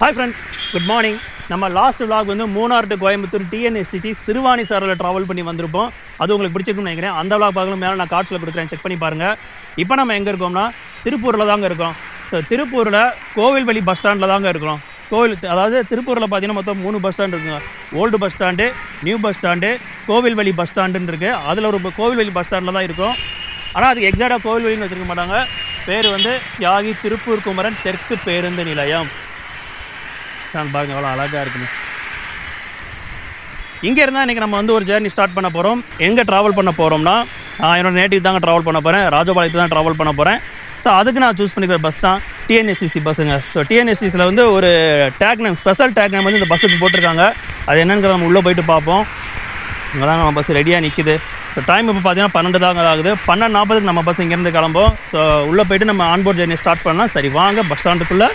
Hi friends, good morning. நம்ம last vlog வந்து Munnar to Coimbatore TNSTC Siruvani சாரில் ட்ராவல் பண்ணி வந்திருப்போம். அது உங்களுக்கு பிடிச்சிருக்குன்னு நினைக்கிறேன். அந்த vlog பார்க்கணும் மேலே நான் கார்ட்ஸில் கொடுக்குறேன், செக் பண்ணி பாருங்கள். இப்போ நம்ம எங்கே இருக்கோம்னா திருப்பூரில் தாங்க இருக்கோம். ஸோ திருப்பூரில் கோவில்வெளி பஸ் ஸ்டாண்டில் தாங்க இருக்கிறோம். அதாவது திருப்பூரில் பார்த்தீங்கன்னா மொத்தம் 3 பஸ் ஸ்டாண்ட் இருக்குங்க. Old bus stand, new bus stand, Kovilvazhi bus ஸ்டாண்டுன்னு இருக்குது. அதில் ஒரு கோவில்வெளி பஸ் ஸ்டாண்டில் தான் இருக்கும். ஆனால் அதுக்கு எக்ஸாக்டாக கோவில்வெளின்னு வச்சுருக்க மாட்டாங்க. பேர் வந்து தியாகி திருப்பூர் குமரன் தெற்கு பேருந்து நிலையம். பாருங்க எவ்வளோ அழகாக இருக்குன்னு. இங்கே இருந்தால் இன்றைக்கி நம்ம வந்து ஒரு ஜேர்னி ஸ்டார்ட் பண்ண போகிறோம். எங்கே ட்ராவல் பண்ண போகிறோம்னா, என்னோடய நேட்டிவ் தாங்க ட்ராவல் பண்ண போகிறேன். ராஜபாளையத்துக்கு தான் ட்ராவல் பண்ண போகிறேன். ஸோ அதுக்கு நான் சூஸ் பண்ணிக்கிற பஸ் தான் டிஎன்எஸ்டிசி பஸ்ஸுங்க. ஸோ டிஎன்எஸ்டிசியில் வந்து ஒரு take name, special take name வந்து இந்த பஸ்ஸுக்கு போட்டிருக்காங்க. அது என்னங்கிறத நம்ம உள்ளே போயிட்டு பார்ப்போம். இங்கே தான் நம்ம பஸ் ரெடியாக நிற்குது. ஸோ டைம் இப்போ பார்த்தீங்கன்னா 12 தாங்க ஆகுது. 12:40க்கு நம்ம பஸ் இங்கேருந்து கிளம்போம். ஸோ உள்ளே போய்ட்டு நம்ம ஆன்போர்ட் ஜேர்னி ஸ்டார்ட் பண்ணலாம். சரி வாங்க பஸ் ஸ்டாண்டுக்குள்ளே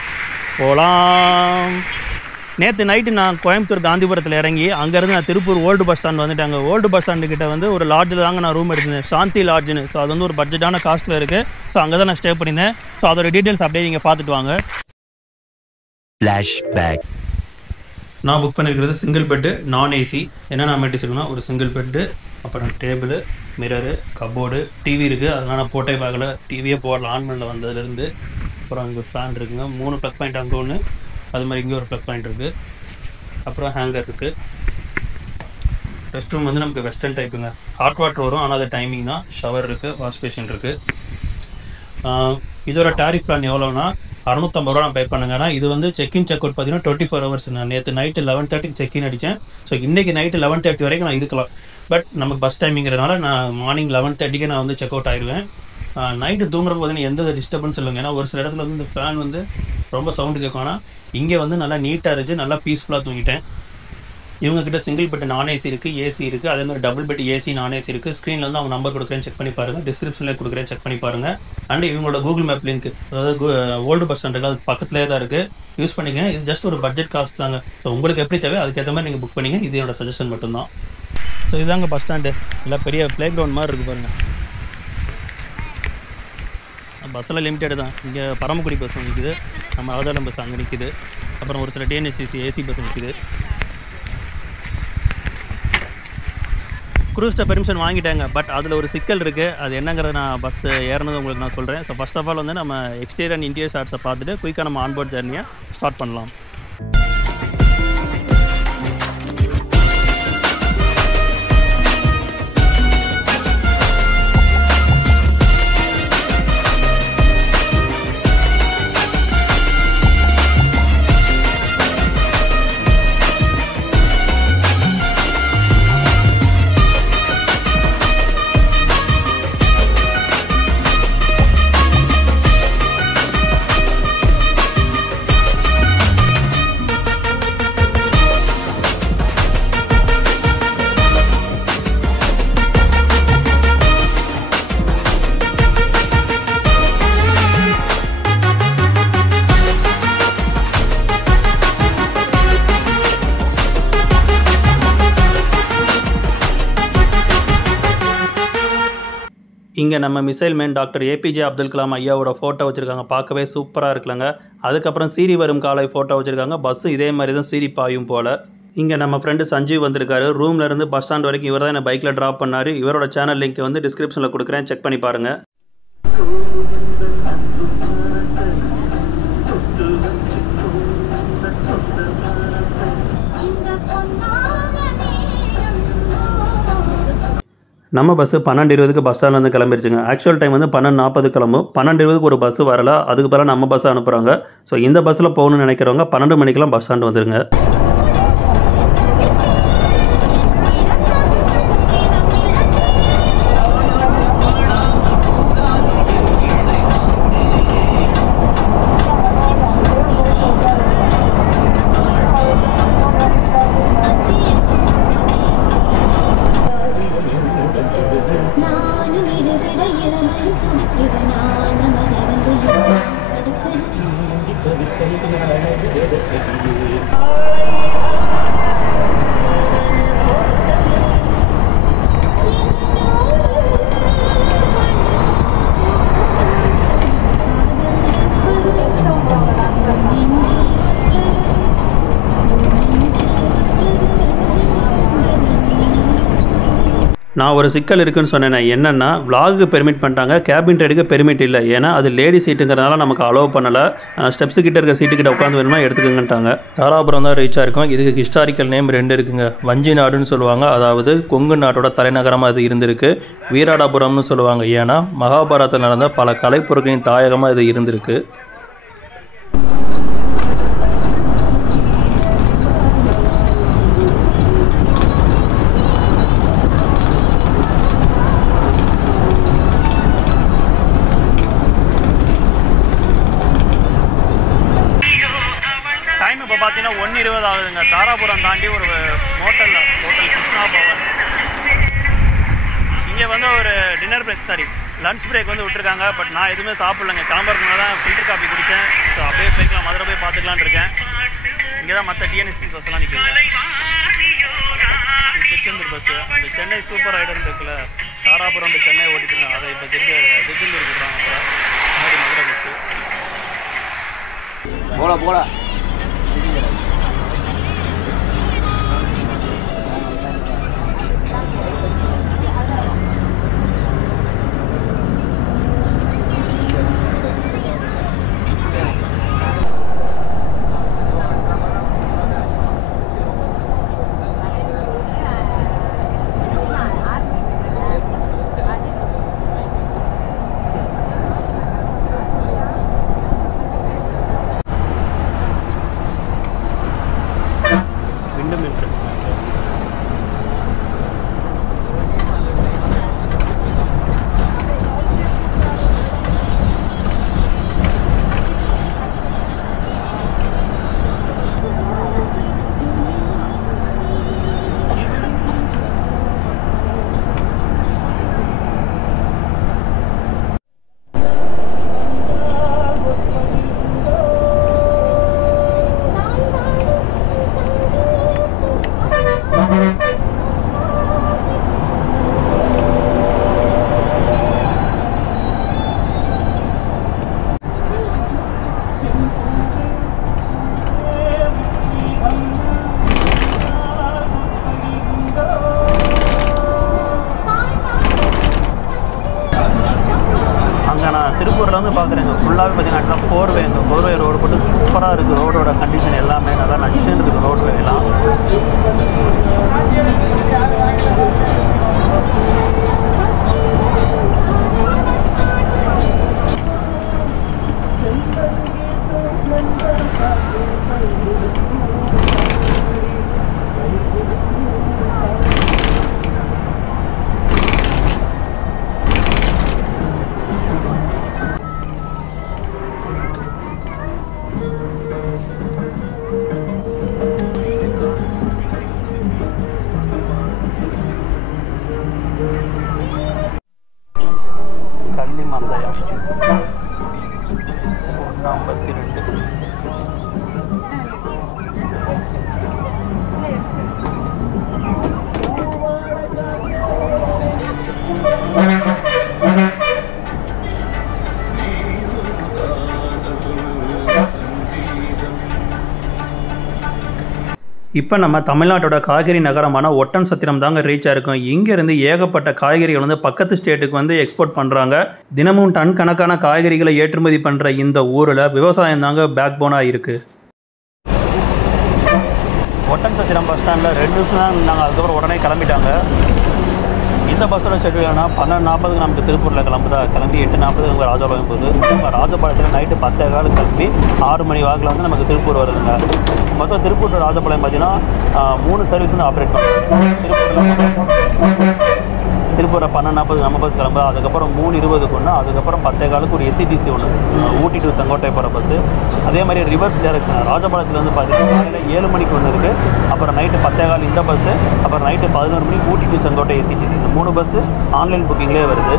போகலாம். நேற்று நைட்டு நான் கோயம்புத்தூர் காந்திபுரத்தில் இறங்கி அங்கேருந்து நான் திருப்பூர் ஓல்டு பஸ் ஸ்டாண்ட் வந்துட்டாங்க. ஓல்டு பஸ் ஸ்டாண்டுக்கிட்ட வந்து ஒரு லாட்ஜில் தாங்க நான் ரூம் எடுத்தேன், சாந்தி லாட்ஜுன்னு. ஸோ அது வந்து ஒரு பட்ஜெட்டான காஸ்ட்டில் இருக்குது. ஸோ அங்கே தான் நான் ஸ்டே பண்ணியிருந்தேன். ஸோ அதோட டீட்டெயில்ஸ் அப்படியே நீங்கள் பார்த்துட்டு வாங்க. ஃப்ளாஷ்பேக். நான் புக் பண்ணியிருக்கிறது சிங்கிள் பெட்டு, நான் ஏசி. என்னென்ன அமெனிட்டிஸ் இருக்குன்னா ஒரு சிங்கிள் பெட்டு, அப்புறம் டேபிள், மிரரு, கப்போர்டு, டிவி இருக்குது. அதனால் நான் போட்டே பார்க்கல, டிவியே போடல ஆன் பண்ணல வந்ததுலேருந்து. அப்புறம் அங்கே ஃபேன் இருக்குங்க, 3 ப்ளக் பாயிண்ட் அங்கே ஒன்று, அது மாதிரி இங்கே ஒரு ப்ளக் பாயிண்ட் இருக்குது. அப்புறம் ஹேங்கர் இருக்குது. ரெஸ்ட் ரூம் வந்து நமக்கு வெஸ்டர்ன் டைப்புங்க. ஹாட் வாட்டர் வரும், ஆனால் அது டைமிங் தான். ஷவர் இருக்குது, வாஷ் பேஷன் இருக்குது. இதோட டாரிஃப் பிளான் எவ்வளோனா 650 ரூபா நான் பே பண்ணுங்கன்னா, இது வந்து செக்இன் செக் அவுட் பார்த்தீங்கன்னா 24 ஹவர்ஸ். நான் நேற்று நைட்டு 11:30க்கு செக்இன் அடித்தேன். ஸோ இன்றைக்கி நைட்டு 11:30 வரைக்கும் நான் இருக்கலாம். பட் நமக்கு பஸ் டைமிங்கிறதுனால நான் மார்னிங் 11:30க்கு நான் வந்து செக் அவுட் ஆயிடுவேன். நைட்டு தூங்குறப்போ வந்து எந்த டிஸ்டர்பன்ஸ் இல்லைங்க. ஏன்னா ஒரு சில இடத்துல வந்து இந்த ஃபேன் வந்து ரொம்ப சவுண்டு கேட்கும். ஆனால் இங்கே வந்து நல்லா நீட்டாக இருந்துச்சு, நல்லா பீஸ்ஃபுல்லாக தூங்கிட்டேன். இவங்ககிட்ட சிங்கிள் பெட் நான் ஏசி இருக்குது, ஏசி இருக்குது. அதே மாதிரி டபுள் பெட் ஏசி நான் ஏசி இருக்குது. ஸ்க்ரீனில் வந்து அவங்க நம்பர் கொடுக்குறேன், செக் பண்ணி பாருங்கள். டிஸ்கிரிப்ஷனில் கொடுக்குறேன், செக் பண்ணி பாருங்கள். அண்ட் இவங்களோட கூகுள் மேப் லிங்க், அதாவது ஓல்டு பஸ் ஸ்டாண்டுக்கு அது பக்கத்துலேயே தான் இருக்குது, யூஸ் பண்ணிக்கங்க. இது ஜஸ்ட் ஒரு பட்ஜெட் காஸ்ட் தாங்க. ஸோ உங்களுக்கு எப்படி தேவை அதுக்கேற்ற மாதிரி நீங்கள் புக் பண்ணிங்க. இது என்னோட சஜஷன் மட்டும்தான். ஸோ இதுதாங்க பஸ் ஸ்டாண்டு. எல்லாம் பெரிய ப்ளே கிரவுண்ட் மாதிரி இருக்குது பாருங்கள். பஸ்ஸெல்லாம் லிமிட்டடு தான். இங்கே பரமக்குடி பஸ் நிற்குது, நம்ம ராஜாலம் பஸ் அங்கே நிற்குது. அப்புறம் ஒரு சில டிஎன்எஸ்டிசி ஏசி பஸ் நிற்குது. க்ரூஸ்ட்டை பெர்மிஷன் வாங்கிட்டாங்க. பட் அதில் ஒரு சிக்கல் இருக்குது. அது என்னங்கிறத நான் பஸ் ஏறினது உங்களுக்கு நான் சொல்கிறேன். ஸோ ஃபர்ஸ்ட் ஆஃப் ஆல் வந்து நம்ம எக்ஸ்டீரியர் அண்ட் இன்டீரியர் ஷாட்ஸை பார்த்துட்டு குயிக்காக நம்ம ஆன்போர்ட் ஜர்னியை ஸ்டார்ட் பண்ணலாம். இங்கே நம்ம missile man doctor APJ Abdul Kalam ஐயாவோட ஃபோட்டோ வச்சுருக்காங்க. பார்க்கவே சூப்பராக இருக்குல்லங்க. அதுக்கப்புறம் சீரி வரும் காலை ஃபோட்டோ வச்சுருக்காங்க. பஸ்ஸு இதே மாதிரி தான் சீரி பாயும் போல். இங்கே நம்ம ஃப்ரெண்டு சஞ்சீவ் வந்திருக்காரு. ரூம்லேருந்து பஸ் ஸ்டாண்ட் வரைக்கும் இவர் தான் என்னை பைக்கில் ட்ராப் பண்ணார். இவரோட சேனல் லிங்க் வந்து டிஸ்கிரிப்ஷனில் கொடுக்குறேன், செக் பண்ணி பாருங்கள். நம்ம பஸ்ஸு 12:20க்கு பஸ் ஸ்டாண்ட்லேருந்து கிளம்பிடுச்சுங்க. ஆக்சுவல் டைம் வந்து 12:40 கிளம்பும். 12:20க்கு ஒரு பஸ்ஸு வரல, அதுக்கு பிறகு நம்ம பஸ்ஸை அனுப்புகிறாங்க. ஸோ இந்த பஸ்ஸில் போகணுன்னு நினைக்கிறவங்க 12 மணிக்கெலாம் பஸ் ஸ்டாண்ட் வந்துடுங்க. நான் ஒரு சிக்கல் இருக்குன்னு சொன்னேன். என்னென்னா vlog பெர்மிட் பண்ணிட்டாங்க, கேபின் ரைடுக்கு பெர்மிட் இல்லை. ஏன்னா அது லேடி சீட்டுங்கிறதுனால நமக்கு அலோவ் பண்ணலை. ஸ்டெப்ஸு கிட்ட இருக்க சீட்டுக்கிட்ட உட்காந்து வேணுமா எடுத்துக்கங்கன்ட்டாங்க. தாராபுரம் தான் ரீச் ஆகிருக்கோம். இதுக்கு ஹிஸ்டாரிக்கல் நேம் 2 இருக்குங்க. வஞ்சி நாடுன்னு சொல்லுவாங்க, அதாவது கொங்கு நாட்டோட தலைநகரமாக இது இருந்திருக்கு. வீராடாபுரம்னு சொல்லுவாங்க, ஏன்னா மகாபாரதத்தில் நடந்த பல கலைப்பொருட்களின் தாயகமாக இது இருந்திருக்கு. டைம் இப்போ பார்த்தீங்கன்னா 1:20 ஆகுதுங்க. தாராபுரம் தாண்டி ஒரு ஹோட்டல் கிருஷ்ணா பவன், இங்கே வந்து ஒரு டின்னர் பிரேக் லன்ச் பிரேக் வந்து விட்டுருக்காங்க. பட் நான் எதுவுமே சாப்பிட்லங்க. கிளம்புறதுனால தான் ஃபில்டர் காஃபி குடித்தேன். ஸோ அப்படியே போய்க்கலாம், மதுரை போய் பார்த்துக்கலான்னு இருக்கேன். இங்கே தான் மற்ற டிஎன்எஸ்சி பஸ்ஸெல்லாம் நிற்குங்க. திருச்செந்தூர் பஸ்ஸு, அந்த சென்னை சூப்பர் ரைடர்னு இருக்குல்ல, தாராபுரம் டு சென்னை ஓட்டிட்டுருக்காங்க. அதை இப்போ திருச்செந்தூர் கொடுக்குறாங்க. அப்புறம் மதுரை பஸ்ஸு போல திருப்பூரில் வந்து பார்க்குறேங்க. ஃபுல்லாகவே பார்த்தீங்கன்னா ஃபோர்வே ரோடு போட்டு சூப்பராக இருக்குது. ரோடோட கண்டிஷன் எல்லாமே நல்லா நச்சுன்னு இருக்குது. ரோட்வே எல்லாம் மந்தயம் 152. இப்போ நம்ம தமிழ்நாட்டோட காய்கறி நகரமான ஒட்டன்சத்திரம் தாங்க ரீச் ஆயிருக்கோம். இங்கேருந்து ஏகப்பட்ட காய்கறிகள் வந்து பக்கத்து ஸ்டேட்டுக்கு வந்து எக்ஸ்போர்ட் பண்ணுறாங்க. தினமும் டன் கணக்கான காய்கறிகளை ஏற்றுமதி பண்ணுற இந்த ஊரில் விவசாயம் தாங்க பேக் போனாக இருக்குது. ஒட்டன்சத்திரம் பஸ் ஸ்டாண்டில் 2 நிமிஷம் தான் நாங்கள், அதுக்கப்புறம் உடனே கிளம்பிட்டாங்க. இந்த பஸ்ஸோட ஷெட்யூல் ஆனால் 12:40 நமக்கு திருப்பூரில் கிளம்பி 8:40 நமக்கு ராஜபாளையம் போகுது. நம்ம ராஜபாளையத்தில் நைட்டு 10:15 கிளம்பி 6 மணி வாக்கில் வந்து நமக்கு திருப்பூர் வருதுங்க. மொத்தம் திருப்பூர் டு ராஜபாளையம் பார்த்தீங்கன்னா 3 சர்வீஸ் வந்து ஆப்ரேட் பண்ணுறோம். திருப்பூரில் 12:40 நம்ம பஸ் கிளம்பு, அதுக்கப்புறம் 3:20 ஒன்று, அதுக்கப்புறம் 10:15 ஒரு எஸ்சிடிசி ஒன்று, ஊட்டி டு செங்கோட்டை போகிற பஸ்ஸு. அதே மாதிரி ரிவர்ஸ் டைரக்ஷன் ராஜபாளையத்தில் வந்து பார்த்தீங்கன்னா காலையில் 7 மணிக்கு ஒன்று இருக்குது, அப்புறம் நைட்டு 10:15 இந்த பஸ்ஸு, அப்புறம் நைட்டு 11 மணிக்கு ஊட்டி டு செங்கோட்டை எஸ்சிடிசி. இந்த 3 பஸ்ஸு ஆன்லைன் புக்கிங்லேயே வருது.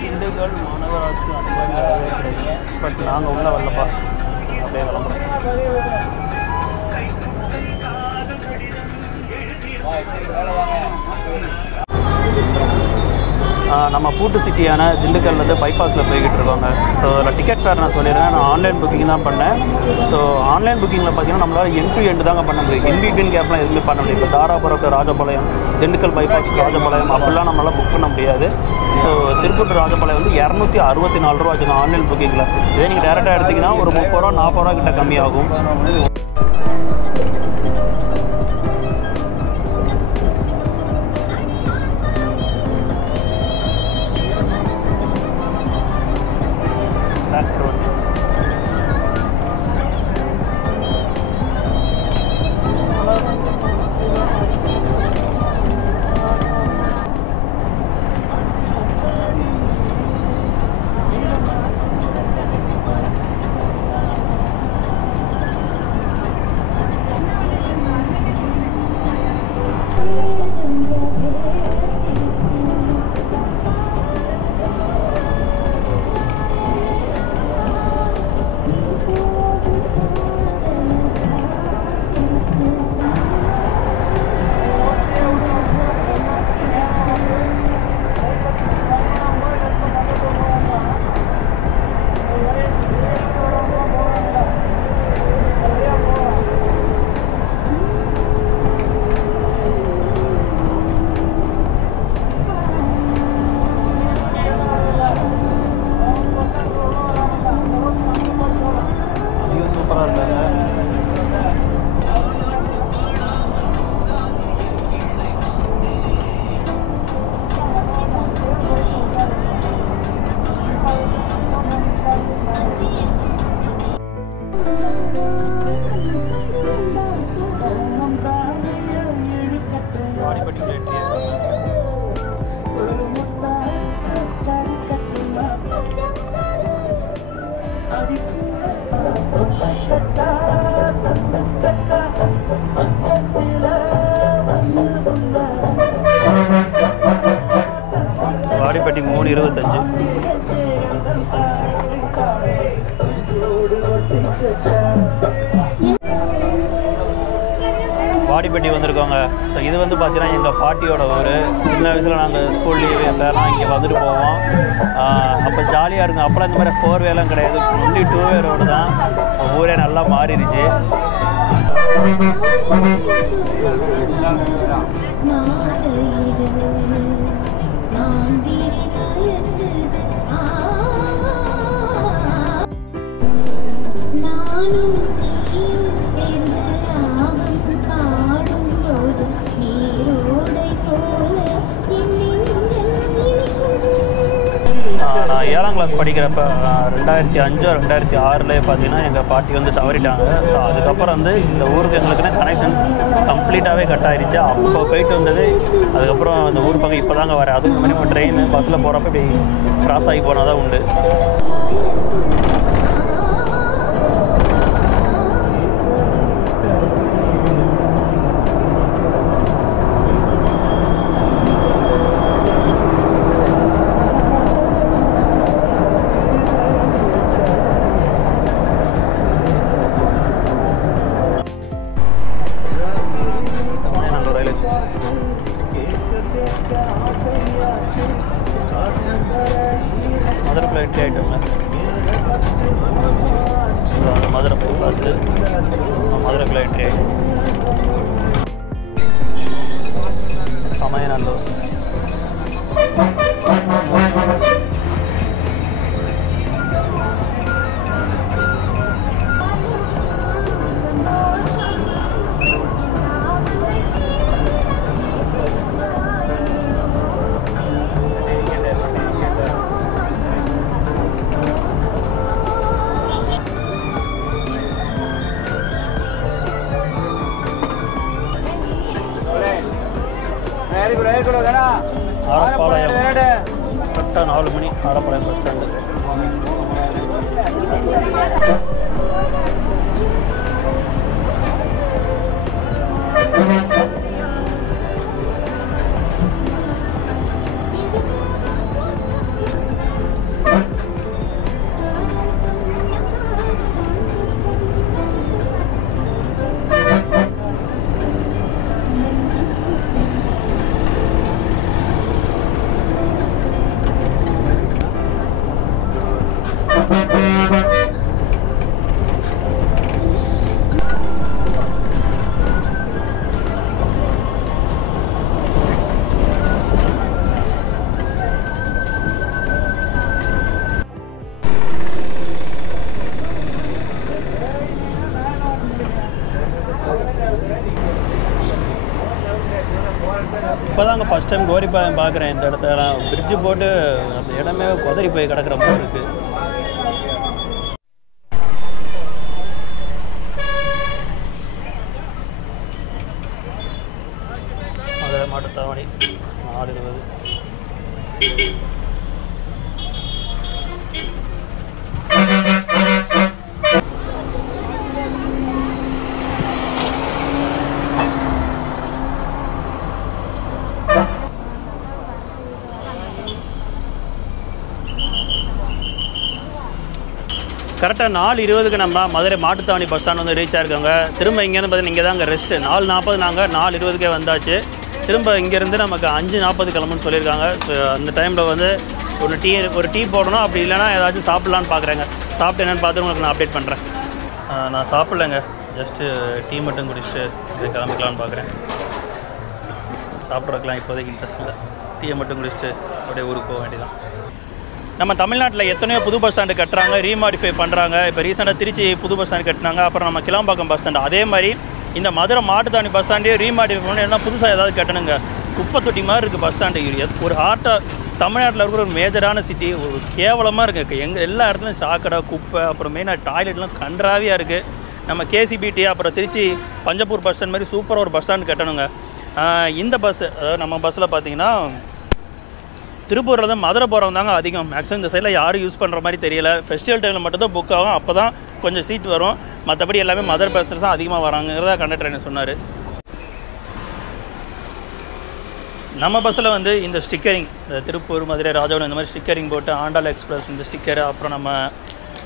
திண்டுக்கல் மாநகராட்சி அனுமதி, பட் நாங்கள் உள்ள வரலப்பா, அப்படியே கிளம்புறோம். நம்ம பூட்டு சிட்டியான திண்டுக்கல்லேருந்து பைபாஸில் போய்கிட்டு இருக்கோங்க. ஸோ அதில் டிக்கெட் ஃபேர் நான் சொல்லிடுறேன். நான் ஆன்லைன் புக்கிங் தான் பண்ணேன். ஸோ ஆன்லைன் புக்கிங்கில் பார்த்தீங்கன்னா நம்மளால் எண்ட் டு எண்டு தாங்க பண்ண முடியும். இன்பிட்வீன் கேப்லாம் எதுவுமே பண்ண முடியும். இப்போ தாராபுரம் டு ராஜபாளையம், திண்டுக்கல் பைபாஸ் ராஜபாளையம் அப்படிலாம் நம்மளால் புக் பண்ண முடியாது. ஸோ திருப்பூர் டு ராஜபாளையம் வந்து 264 ரூபா வச்சுக்கோங்க ஆன்லைன் புக்கிங்கில். இதே நீங்கள் டேரெக்டாக எடுத்திங்கன்னா ஒரு 30 ரூபா 40 ரூபா கிட்ட கம்மியாகும். வாடிப்பட்டி 3:25. வாடிப்பட்டி வந்திருக்கோங்க. ஸோ இது வந்து பார்த்தீங்கன்னா எங்கள் பாட்டியோட ஊர். சின்ன வயசில் நாங்கள் ஸ்கூல் லீவு எப்போலாம் இங்கே வந்துட்டு போவோம். அப்போ ஜாலியாக இருக்கும். அப்போலாம் இந்த மாதிரி 4 வேலாம் கிடையாது, ஒன்லி 2 வே ரோடு தான். ஊரே நல்லா மாறிடுச்சு. நான் 7ஆம் கிளாஸ் படிக்கிறப்ப 2005 2006 பார்த்தீங்கன்னா எங்கள் பாட்டி வந்து தவறிட்டாங்க. ஸோ அதுக்கப்புறம் வந்து இந்த ஊருக்கு எங்களுக்குன்னு கனெக்ஷன் கம்ப்ளீட்டாகவே கட் ஆகிடுச்சு. அப்போ போயிட்டு வந்தது. அதுக்கப்புறம் இந்த ஊர் பக்கம் இப்போ தாங்க வரேன். அதுக்கு முன்னாடி இப்போ ட்ரெயின் பஸ்ஸில் போகிறப்ப இப்படி கிராஸ் ஆகி போனால் தான் உண்டு. மதுரை ஃப்ளைட் ஆகிட்டோங்க. மதுரை பைபாஸு மதுரை ஃப்ளைட் ஆகிடும். சமயநல்லூர். ஆரப்பாளையம் கரெக்டாக 4 மணி. Arappalayam bus stand. இப்போ தாங்க ஃபஸ்ட் டைம் கோரிப்பாளையம் பார்க்குறேன். இந்த இடத்துல பிரிட்ஜு போட்டு அந்த இடமே கொதறி போய் கிடக்கிற மாதிரி இருக்குது. மதுரை மாட்டுத்தாவணி 4:20. கரெக்டாக 4:20க்கு நம்ம மதுரை மாட்டுத்தாவணி பஸ் ஸ்டாண்ட் வந்து ரீச் ஆகிருக்காங்க. திரும்ப இங்கேருந்து பார்த்தீங்கன்னா இங்கே தாங்க ரெஸ்ட்டு. 4:40 நாங்கள் 4:20க்கே வந்தாச்சு. திரும்ப இங்கேருந்து நமக்கு 5:40 கிளம்புன்னு சொல்லியிருக்காங்க. ஸோ அந்த டைமில் வந்து ஒரு டீ போடணும். அப்படி இல்லைனா ஏதாச்சும் சாப்பிட்லான்னு பார்க்குறேங்க. சாப்பிட்டு என்னென்னு பார்த்து உங்களுக்கு நான் அப்டேட் பண்ணுறேன். நான் சாப்பிட்லைங்க, ஜஸ்ட்டு டீ மட்டும் குடிச்சிட்டு கிளம்பிக்கலான்னு பார்க்குறேன். சாப்பிட்றதுக்கெலாம் இப்போதைக்கு இன்ட்ரெஸ்ட் இல்லை. டீயை மட்டும் குடிச்சிட்டு அப்படியே ஊருக்கு போக வேண்டியதான். நம்ம தமிழ்நாட்டில் எத்தனையோ புது பஸ் ஸ்டாண்டு கட்டுறாங்க, ரீமாடிஃபை பண்ணுறாங்க. இப்போ ரீசெண்டாக திருச்சி புது பஸ் ஸ்டாண்டு கட்டினாங்க. அப்புறம் நம்ம கிளாம்பாக்கம் பஸ் ஸ்டாண்டு. அதே மாதிரி இந்த மதுரை மாட்டுத்தாவணி பஸ் ஸ்டாண்டே ரீமாடிஃபை பண்ணி என்ன புதுசாக ஏதாவது கட்டணுங்க. குப்பை தொட்டி மாதிரி இருக்குது பஸ் ஸ்டாண்டு. ஒரு தமிழ்நாட்டில் இருக்கிற ஒரு மேஜரான சிட்டி ஒரு கேவலமாக இருக்குது. எல்லா இடத்துலையும் சாக்கடை, குப்பை, அப்புறம் மெயினாக டாய்லெட்லாம் கன்றாவியாக இருக்குது. நம்ம கேசிபிடி அப்புறம் திருச்சி பஞ்சப்பூர் பஸ் ஸ்டாண்ட் மாதிரி சூப்பராக ஒரு பஸ் ஸ்டாண்டு கட்டணுங்க. இந்த பஸ்ஸு அதாவது நம்ம பஸ்ஸில் பார்த்தீங்கன்னா திருப்பூரில் தான் மதுரை போகிறவங்க தாங்க அதிகம். மேக்ஸிமம் இந்த சைடில் யாரும் யூஸ் பண்ணுற மாதிரி தெரியல. ஃபெஸ்டிவல் டைமில் மட்டும் தான் புக் ஆகும். அப்போ தான் கொஞ்சம் சீட் வரும். மற்றபடி எல்லாமே மதுரை பேசன்ஸ் தான் அதிகமாக வராங்கிறதா கண்டக்டர் என்ன சொன்னார். நம்ம பஸ்ஸில் வந்து இந்த ஸ்டிக்கரிங், இந்த திருப்பூர், மதுரை, ராஜபாளையம் இந்த மாதிரி ஸ்டிக்கரிங் போட்டு ஆண்டாள் எக்ஸ்பிரஸ் இந்த ஸ்டிக்கரு, அப்புறம் நம்ம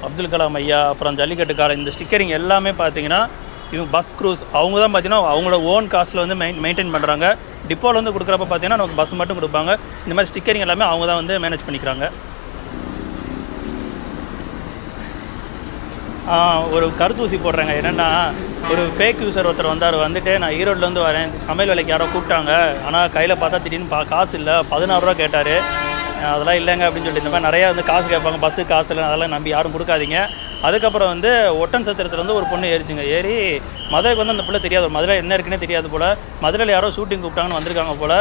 அப்துல் கலாம் ஐயா, அப்புறம் ஜல்லிக்கட்டு காலை, இந்த ஸ்டிக்கரிங் எல்லாமே பார்த்தீங்கன்னா இவங்க பஸ் க்ரூஸ் அவங்க தான் பார்த்தீங்கன்னா அவங்களோட ஓன் காஸ்ட்டில் வந்து மெயின்டைன் பண்ணுறாங்க. டிப்போவில் வந்து கொடுக்குறப்ப பார்த்தீங்கன்னா நமக்கு பஸ் மட்டும் கொடுப்பாங்க. இந்த மாதிரி ஸ்டிக்கரிங் எல்லாமே அவங்க தான் வந்து மேனேஜ் பண்ணிக்கிறாங்க. ஒரு கருத்தூசி போடுறாங்க. என்னென்னா ஒரு ஃபேக் யூசர் ஒருத்தர் வந்துட்டு நான் ஈரோட்லேருந்து வரேன், சமையல் வேலைக்கு யாரோ கூப்பிட்டாங்க, ஆனால் கையில் பார்த்தா திடீர்னு காசு இல்லை, 16 ரூபா கேட்டார். அதெல்லாம் இல்லைங்க அப்படின்னு சொல்லிட்டு இந்த மாதிரி நிறையா வந்து காசு கேட்பாங்க. பஸ்ஸுக்கு காசு இல்லை, அதெல்லாம் நம்பி யாரும் கொடுக்காதீங்க. அதுக்கப்புறம் வந்து ஒட்டன் சத்திரத்தில் வந்து ஒரு பொண்ணு ஏறிச்சுங்க. ஏறி மதுரைக்கு வந்து அந்த பிள்ளை தெரியாது, மதுரை என்ன இருக்குன்னே தெரியாது போல். மதுரையில் யாரோ ஷூட்டிங் கூப்பிட்டாங்கன்னு வந்திருக்காங்க போல்.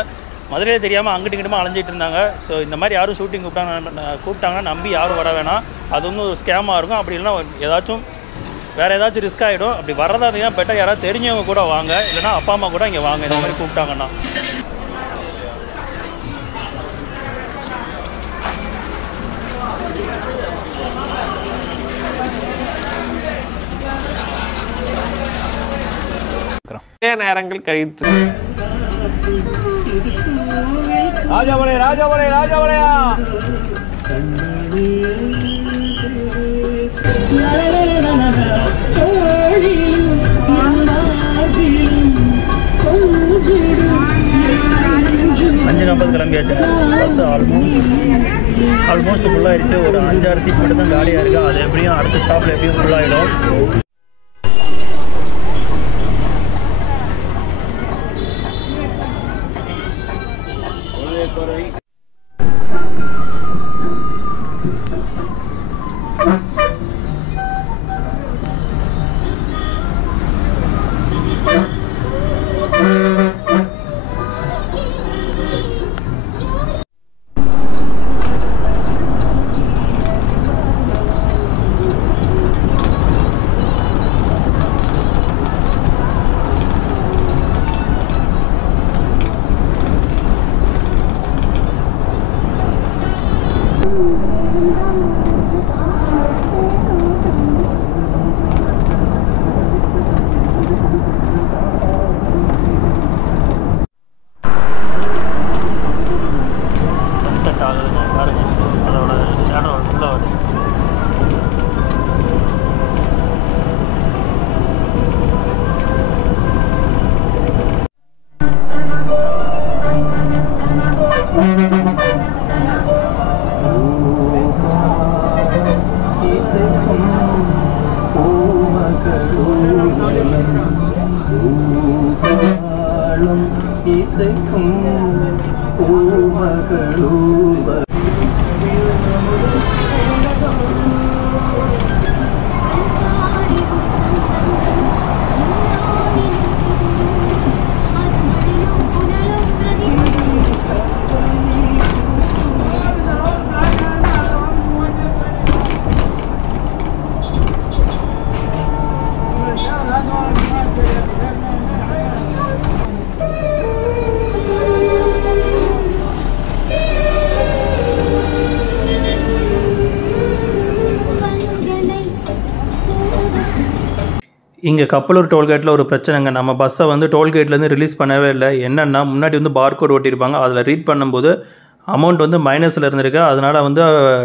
மதுரையிலே தெரியாமல் அங்கிட்டு இங்கிட்டுமா அலைஞ்சிட்டு இருந்தாங்க. ஸோ இந்த மாதிரி யாரும் ஷூட்டிங் கூப்பிட்டாங்கன்னா நம்பி யாரும் வர வேணாம். அது வந்து ஒரு ஸ்கேமாக இருக்கும். அப்படி இல்லைனா ஏதாச்சும் வேறு ஏதாச்சும் ரிஸ்க் ஆகிடும். அப்படி வர்றதா இருந்தீங்கன்னா பெட்டர் யாராவது தெரிஞ்சவங்க கூட வாங்க, இல்லைனா அப்பா அம்மா கூட இங்கே வாங்க இந்த மாதிரி கூப்பிட்டாங்கன்னா. நேரங்கள் கழித்து ராஜாவளையா ராஜாவளையா ராஜாவளையா அஞ்சு 40 கிளம்பியாச்சு. பஸ் ஆல்மோஸ்ட் ஃபுல்லாகிடுச்சு. ஒரு 5-6 சீட் மட்டும் தான் காலியாக இருக்குது. அது எப்படியும் அடுத்த ஸ்டாப்பில் எப்படியும் ஃபுல்லாகிடும். இங்கே கப்பலூர் டோல்கேட்டில் ஒரு பிரச்சனைங்க. நம்ம பஸ்ஸை வந்து டோல்கேட்லேருந்து ரிலீஸ் பண்ணவே இல்லை. என்னென்னா முன்னாடி வந்து பார்கோட் ஓட்டியிருப்பாங்க, அதில் ரீட் பண்ணும்போது அமௌண்ட் வந்து மைனஸில் இருந்திருக்கு. அதனால் வந்து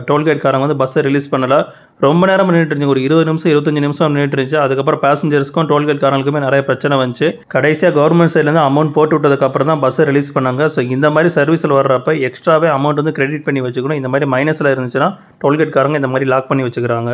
டோல்கேட்காரங்க வந்து பஸ்ஸை ரிலீஸ் பண்ணலை. ரொம்ப நேரம் நின்றுட்டு இருந்துச்சு, ஒரு 20 நிமிஷம் 25 நிமிஷம் நின்றுட்டு இருந்துச்சு. அதுக்கப்புறம் பேசஞ்சர்ஸ்க்கும் டோல்கேட்காரங்களுக்குமே நிறைய பிரச்சனை வந்துச்சு. கடைசியாக கவர்மெண்ட் சைட்லேருந்து அமௌண்ட் போட்டு விட்டதுக்கப்புறம் தான் பஸ்ஸை ரிலீஸ் பண்ணாங்க. ஸோ இந்த மாதிரி சர்வீஸில் வர்றப்ப எக்ஸ்ட்ராவே அமௌண்ட் வந்து கிரெடிட் பண்ணி வச்சுக்கணும். இந்த மாதிரி மைனஸில் இருந்துச்சுன்னா டோல்கேட்காரங்க இந்த மாதிரி லாக் பண்ணி வச்சுக்கிறாங்க.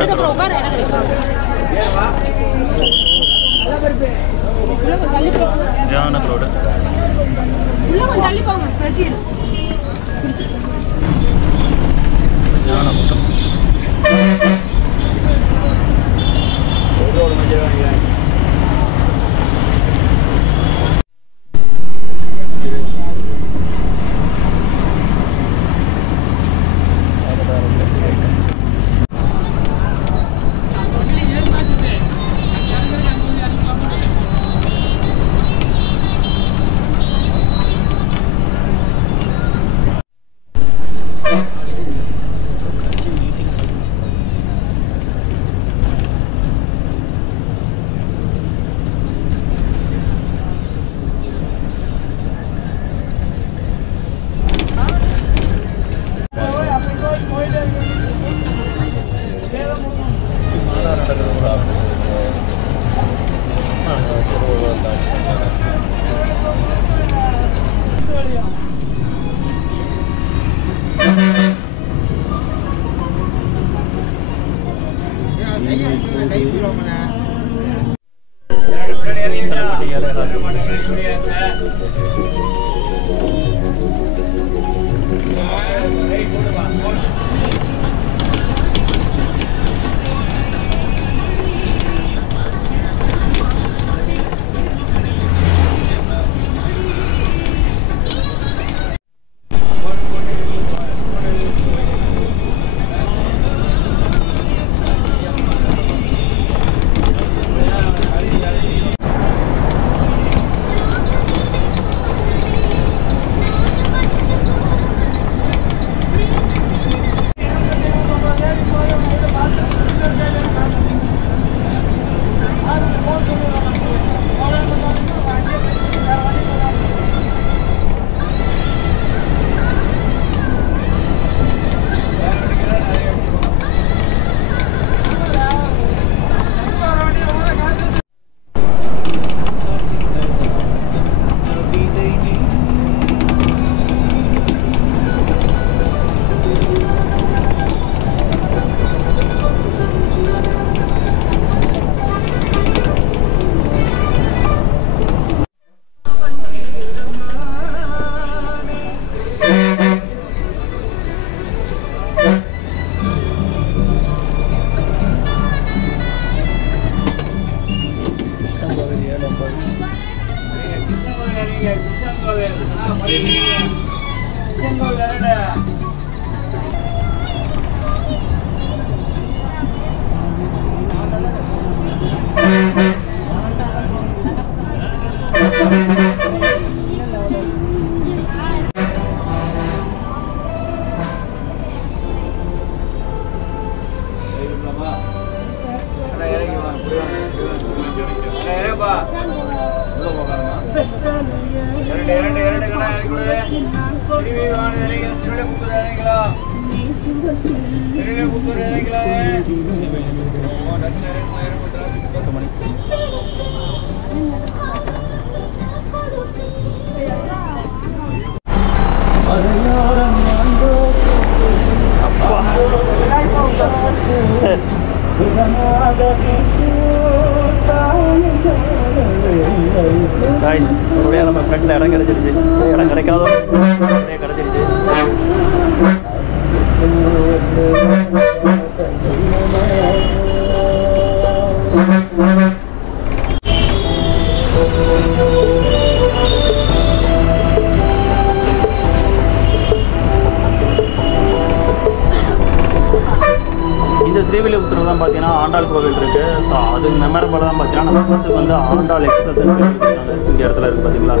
நம்ம ஃப்ரெண்ட்ல இடம் கிடைச்சிருச்சு, இடம் கிடைக்காதோ கிடைச்சிருச்சு. இந்த ஸ்ரீவில்லிபுத்தூர் தான் பார்த்தீங்கன்னா ஆண்டாள் கோவில் இருக்கு. ஸோ அது மெமரபிள் தான் பார்த்தீங்கன்னா நம்ம பஸ்ஸுக்கு வந்து ஆண்டாள் எக்ஸ்பிரஸ் இந்த இடத்துல இருக்கு பார்த்தீங்களா.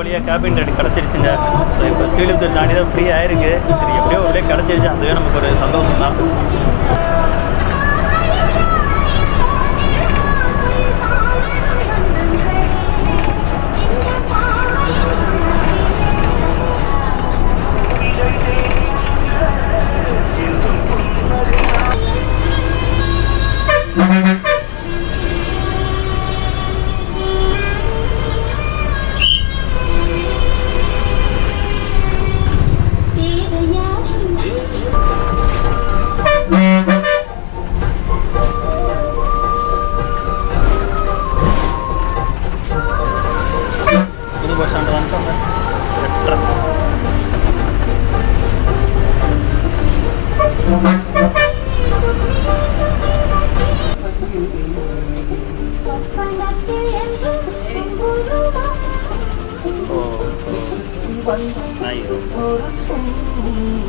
வழியாக கேபின் ரைடு கிடச்சிருச்சுங்க. ஸோ இப்போ ஸ்ரீவில்லிபுத்தூர் தாண்டி தான் ஃப்ரீ ஆயிருக்கு. சரி எப்படியோ ஒரு வழியாக கிடச்சிருச்சு, அதுவே நமக்கு ஒரு சந்தோஷம் தான். புது பஸ் ஸ்டாண்டு வந்துட்டோங்க.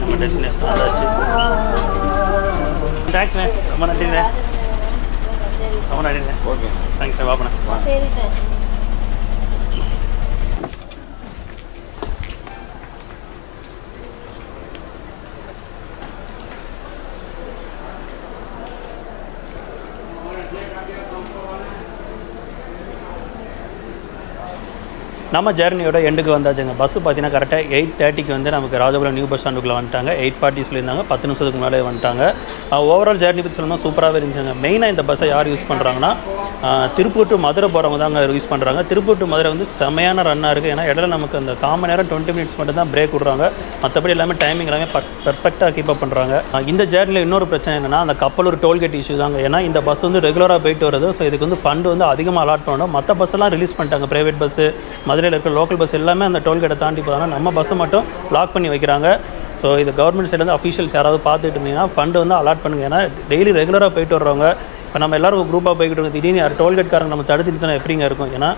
நம்ம டெஸ்டினேஷன் அதாச்சு. தேங்க்ஸ்ண்ணே, ரொம்ப நன்றிண்ணே. ரொம்ப நன்றிண்ணே. Okay thanks பாப்பண்ணே. நம்ம ஜேர்னியோட எண்டுக்கு வந்தாச்சுங்க. பஸ்ஸு பார்த்தீங்கன்னா கரெக்டாக 8:30க்கு வந்து நமக்கு ராஜபாளையம் நியூ பஸ் ஸ்டாண்டுக்குள்ளே வந்துட்டாங்க. 8:40 சொல்லியிருந்தாங்க, 10 நிமிஷத்துக்கு முன்னாலே வந்துட்டாங்க. ஓவரால் ஜேர்னி பற்றி சொல்லணும்னா சூப்பராகவே இருந்துச்சுங்க. மெயினாக இந்த பஸ்ஸை யார் யூஸ் பண்ணுறாங்கன்னா திருப்பூர் டு மதுரை போகிறவங்க தான் அங்கே யூஸ் பண்ணுறாங்க. திருப்பூர் டு மதுரை வந்து செமையான ரன்னாக இருக்குது. ஏன்னா இடையில நமக்கு அந்த 1/4 மணி நேரம் 20 மினிட்ஸ் மட்டும் தான் பிரேக் விட்றாங்க. மற்றபடி எல்லாமே டைமிங் எல்லாமே பர்ஃபெக்டாக கீப் அப் பண்ணுறாங்க. இந்த ஜேர்னியில் இன்னொரு பிரச்சனை என்னென்னா அந்த கப்பலூர் டோல்கேட் இஷ்யூ தாங்க. ஏன்னா இந்த பஸ் வந்து ரெகுலராக போயிட்டு வருது. ஸோ இதுக்கு வந்து ஃபண்டு வந்து அதிகமாக அலாட் பண்ணணும். மற்ற பஸ்ஸெல்லாம் ரிலீஸ் பண்ணிட்டாங்க. ப்ரைவேட் பஸ்ஸு, மதுரையில் இருக்கிற லோக்கல் பஸ் எல்லாமே அந்த டோல்கேட்டை தாண்டி போகிறாங்க. நம்ம பஸ்ஸை மட்டும் லாக் பண்ணி வைக்கிறாங்க. ஸோ இது கவர்மெண்ட் சைட்லேருந்து அஃபீஷியல்ஸ் யாராவது பார்த்துட்டு இருந்தீங்கன்னா ஃபண்டு வந்து அலாட் பண்ணுங்கள். ஏன்னா டெய்லி ரெகுலராக போயிட்டு வர்றவங்க, இப்போ நம்ம எல்லோரும் குரூப்பாக போய்கிட்டு இருக்கோம், திடீர்னு யார் டோல்கேட்காரங்க நம்ம தடுத்து நிறுத்தினா எப்படிங்க இருக்கும்? ஏன்னா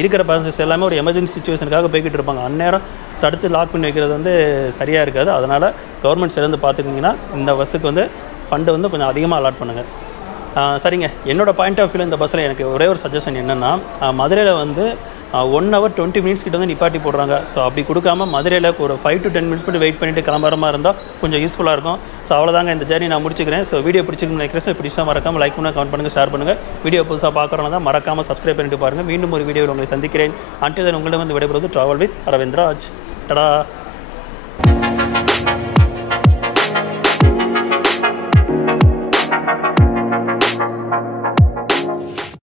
இருக்கிற பேசஞ்சர்ஸ் எல்லாமே ஒரு எமர்ஜென்சி சுச்சுவேஷனுக்காக போய்கிட்டு இருப்பாங்க. அந்நேரம் தடுத்து லாக் பண்ணி வைக்கிறது வந்து சரியாக இருக்காது. அதனால் கவர்மெண்ட் சைட்லேருந்து பார்த்துக்கிட்டிங்கன்னா இந்த பஸ்ஸுக்கு வந்து ஃபண்டு வந்து கொஞ்சம் அதிகமாக அலாட் பண்ணுங்கள். சரிங்க, என்னோடய பாயிண்ட் ஆஃப் வியூவில் இந்த பஸ்ஸில் எனக்கு ஒரே ஒரு சஜஷன் என்னென்னா, மதுரையில் வந்து 1 hour 20 minutes கிட்ட வந்து நிப்பாட்டி போடுறாங்க. ஸோ அப்படி கொடுக்காம மதுரையில் ஒரு 5 to 10 minutes மட்டும் வெயிட் பண்ணிவிட்டு கிளம்புற மாதிரி இருந்தால் கொஞ்சம் யூஸ்ஃபுல்லாக இருக்கும். ஸோ அவ்வளோதாங்க, இந்த ஜர்னி நான் முடிச்சுக்கிறேன். ஸோ வீடியோ பிடிச்சிருக்குன்னு நினைக்கிறேன். ஸோ பிடிச்சா மறக்காமல் லைக் பண்ணுங்கள், கமெண்ட் பண்ணுங்கள், ஷேர் பண்ணுங்கள். வீடியோ புதுசாக பார்க்குறவங்க தான் மறக்காமல் சப்ஸ்கிரைப் பண்ணிட்டு பாருங்கள். மீண்டும் ஒரு வீடியோவில் உங்களை சந்திக்கிறேன். அன்டில் தென் உங்களிடம் வந்து விடைபெறுவது ட்ராவல் வித் அரவிந்த்ராஜ். டடா.